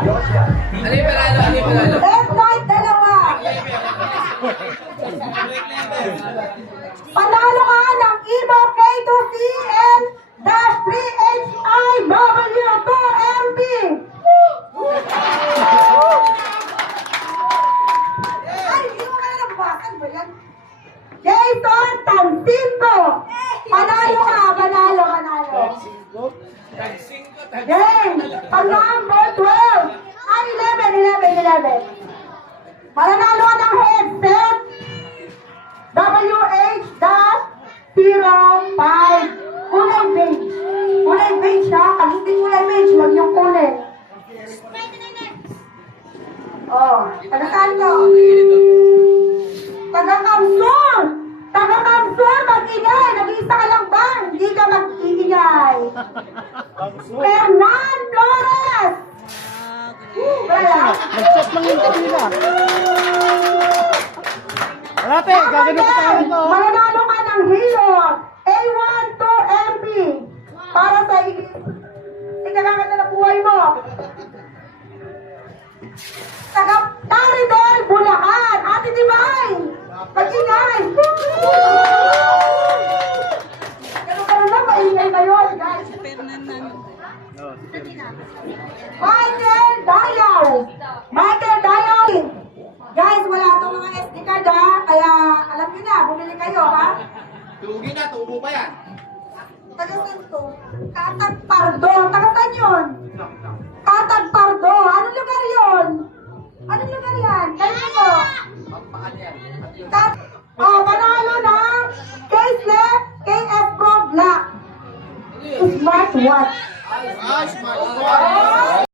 Ano yung panalo? Ano yung panalo? F-Night, dalawa. Panalo ka ng Evo K2CN dash 3HI W2MP. Ay, hindi mo kaya nabawasan ba yan? Jason Tancinco. Panalo ka, panalo. Game, pag number 12. Ay, 11. Mananalo ka ng headset. WH-05. Kulay beige. Kulay beige ha. Pag hindi kulay beige, wag yung kulay. Oh, taga-saan to? Taga-Kamsur! Taga-Kamsur, mag-ingay! Nag-iisa ka lang ba? Hindi ka mag-ingay. Fernan Flores! Wala. Nag-chat lang yung kabila. Wala te, gagano ka tayo mo. Mananalo ka ng Hero A12MP para sa ikakaganda na buhay mo. Taga Taridel, Bulacan. Ate Dimay, mag-ingay. Ganun na, maingay kayo, guys. Michael Dayaw. Guys, wala itong mga SD card ha. Kaya alam niyo na, bumili kayo ha. Tugi na, tubo pa yan. Taga saan to? Katag Pardo. Taga saan yun?